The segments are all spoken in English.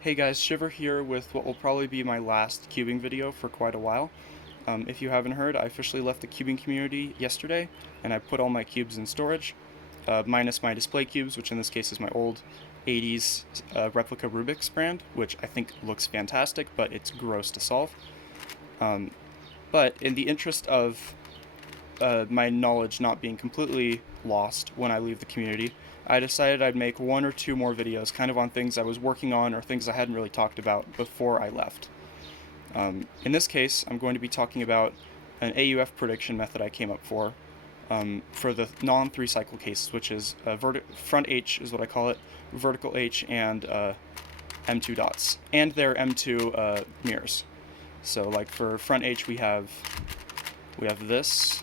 Hey guys, Shiver here with what will probably be my last cubing video for quite a while. If you haven't heard, I officially left the cubing community yesterday, and I put all my cubes in storage, minus my display cubes, which in this case is my old 80s replica Rubik's brand, which I think looks fantastic, but it's gross to solve. Um, but in the interest of my knowledge not being completely lost when I leave the community, I decided I'd make one or two more videos kind of on things I was working on or things I hadn't really talked about before I left. In this case, I'm going to be talking about an AUF prediction method I came up for the non-3 cycle cases, which is front H is what I call it, vertical H, and M2 dots, and their M2 mirrors. So like for front H we have this,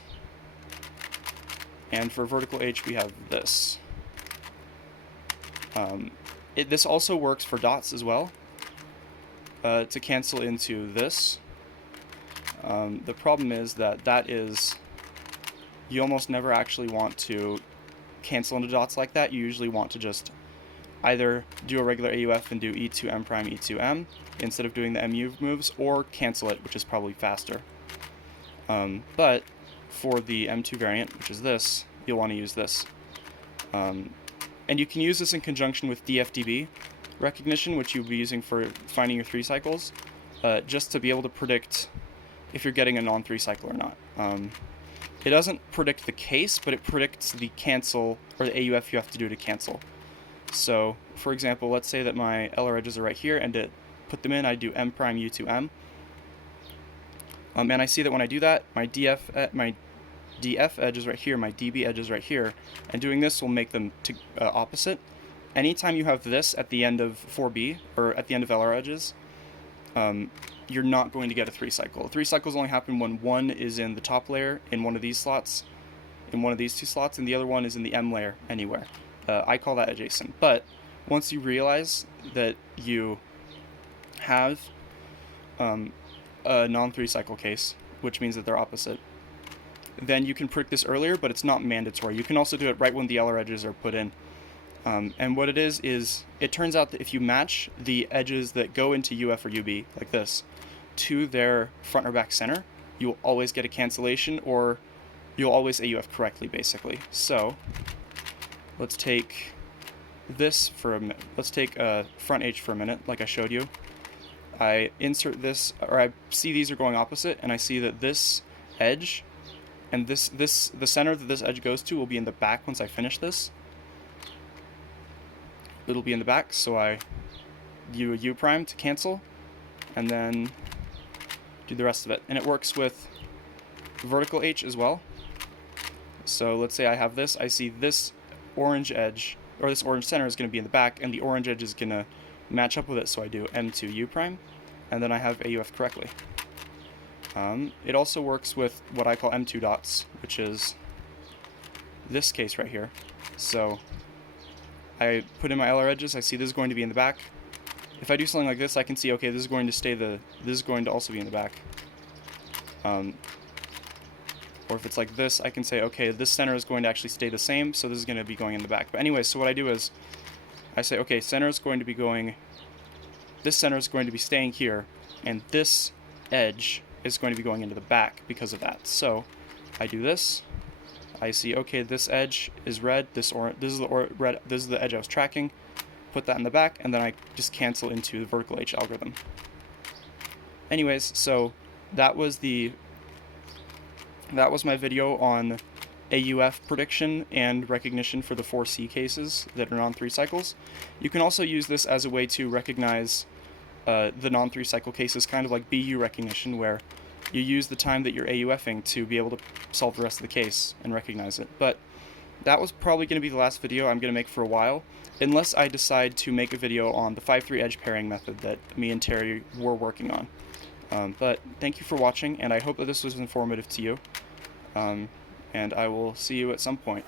and for vertical H we have this. This also works for dots as well, to cancel into this. The problem is that you almost never actually want to cancel into dots like that. You usually want to just either do a regular AUF and do E2M prime E2M instead of doing the MU moves, or cancel it, which is probably faster. But for the M2 variant, which is this, you'll want to use this. And you can use this in conjunction with DFDB recognition, which you'll be using for finding your 3 cycles, just to be able to predict if you're getting a non-3 cycle or not. It doesn't predict the case, but it predicts the cancel, or the AUF you have to do to cancel. So, for example, let's say that my LR edges are right here, and to put them in, I do M prime U2M. And I see that when I do that, my DF edge is right here, my DB edge is right here, and doing this will make them opposite. Anytime you have this at the end of 4B, or at the end of LR edges, you're not going to get a 3 cycle. 3 cycles only happen when one is in the top layer in one of these slots, in one of these 2 slots, and the other one is in the M layer anywhere. I call that adjacent. But once you realize that you have a non-3 cycle case, which means that they're opposite, then you can predict this earlier, but it's not mandatory. You can also do it right when the LR edges are put in. And what it is it turns out that if you match the edges that go into UF or UB, like this, to their front or back center, you'll always get a cancellation, or you'll always AUF correctly, basically. So, let's take this for a minute. Let's take front H for a minute, like I showed you. I insert this, or I see these are going opposite, and I see that this edge and the center that this edge goes to will be in the back once I finish this. It'll be in the back, so I do a U prime to cancel, and then do the rest of it. And it works with vertical H as well. So let's say I have this, I see this orange edge, or this orange center is going to be in the back, and the orange edge is going to match up with it, so I do M2 U prime, and then I have AUF correctly. It also works with what I call M2 dots, which is this case right here. So I put in my LR edges, I see this is going to be in the back. If I do something like this, I can see, okay, this is going to also be in the back. Or if it's like this, I can say, okay, this center is going to actually stay the same, so this is going to be going in the back. But anyway, so what I do is, I say, okay, center is going to be going, this center is going to be staying here, and this edge is going to be going into the back because of that. So I do this. I see, okay, this edge is red. This is the edge I was tracking. Put that in the back, and then I just cancel into the vertical H algorithm. Anyways, so that was my video on AUF prediction and recognition for the 4C cases that are non-3 cycles. You can also use this as a way to recognize the non-3 cycle cases, kind of like BU recognition, where you use the time that you're AUFing to be able to solve the rest of the case and recognize it. But that was probably going to be the last video I'm going to make for a while, unless I decide to make a video on the 5-3 edge pairing method that me and Terry were working on. But thank you for watching, and I hope that this was informative to you, and I will see you at some point.